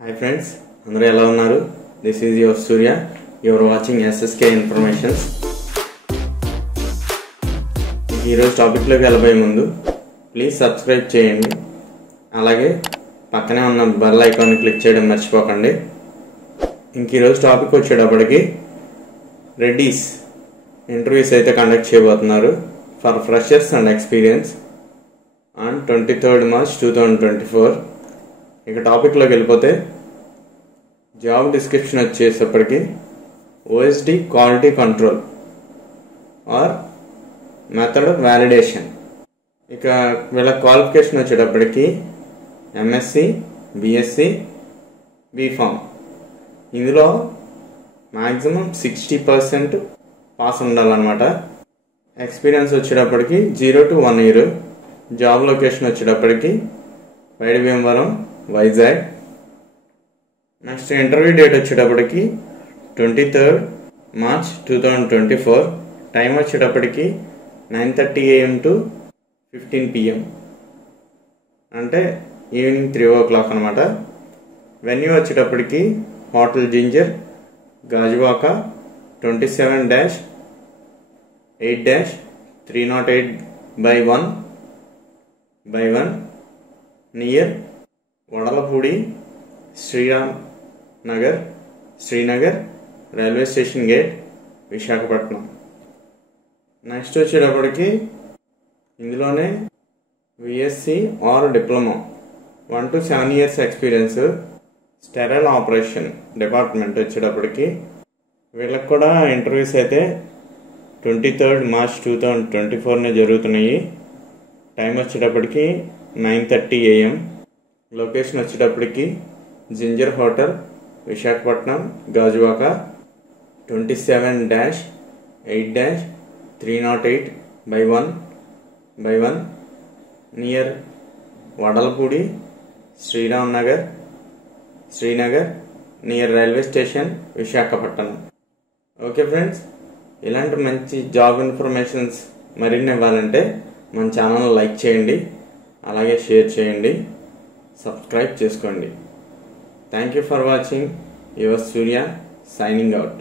Hi friends, అందరూ ఎలా ఉన్నారు? This is your Surya. You are watching SSK Informations. ఈ రోజు టాపిక్ లోకి వెళ్ళబోయే ముందు ప్లీజ్ సబ్స్క్రైబ్ చేయండి. అలాగే పక్కనే ఉన్న బెల్ ఐకాన్ ని క్లిక్ చేయడం మర్చిపోకండి. ఈ రోజు టాపిక్ వచ్చేటప్పటికి రెడ్డీస్ ఇంటర్వ్యూస్ అయితే కండక్ట్ చేయబోతున్నారు for freshers and experience on 23rd March 2024. ఇక టాపిక్ లోకి వెళ్ళిపోతే జాబ్ డిస్క్రిప్షన్ వచ్చేటప్పటికి OSD quality control or method validation. ఇక వీళ్ళ క్వాలిఫికేషన్ వచ్చేటప్పటికి MSc, BSc, B.Pharm. ఇందులో మ్యాక్సిమం 60% పాస్ ఉండాలన్నమాట. ఎక్స్పీరియన్స్ వచ్చేటప్పటికి 0 to 1 year. జాబ్ లొకేషన్ వచ్చేటప్పటికి వైడిభీమవరం, వైజాగ్. నెక్స్ట్ ఇంటర్వ్యూ డేట్ వచ్చేటప్పటికి 23rd March 2024. టైం వచ్చేటప్పటికి 9:30 AM to 15 PM, అంటే ఈవినింగ్ 3 o'clock అనమాట. వెన్యూ వచ్చేటప్పటికి hotel Ginger, Gajuwaka, 27-8-308/1 near Vadalapudi, Srinagar railway station gate, Visakhapatnam. Next వచ్చేటప్పటికి ఇందులోనే VSc or diploma 1 to 7 years experience sterile operation department వచ్చేటప్పటికి వీళ్ళకి కూడా ఇంటర్వ్యూస్ అయితే 23rd March 2024 జరుగుతున్నాయి. టైం వచ్చేటప్పటికి 9:30 AM. లొకేషన్ వచ్చేటప్పటికి Ginger hotel, Visakhapatnam, Gajuwaka, 27-8-308/1 near Vadalapudi, Srinagar near railway station, Visakhapatnam. Okay friends, ఇలాంటి మంచి జాబ్ ఇన్ఫర్మేషన్స్ మరిన్ని ఇవ్వాలంటే మన ఛానల్ లైక్ చేయండి, అలాగే షేర్ చేయండి, సబ్స్క్రైబ్ చేసుకోండి. Thank you for watching. Your Surya signing out.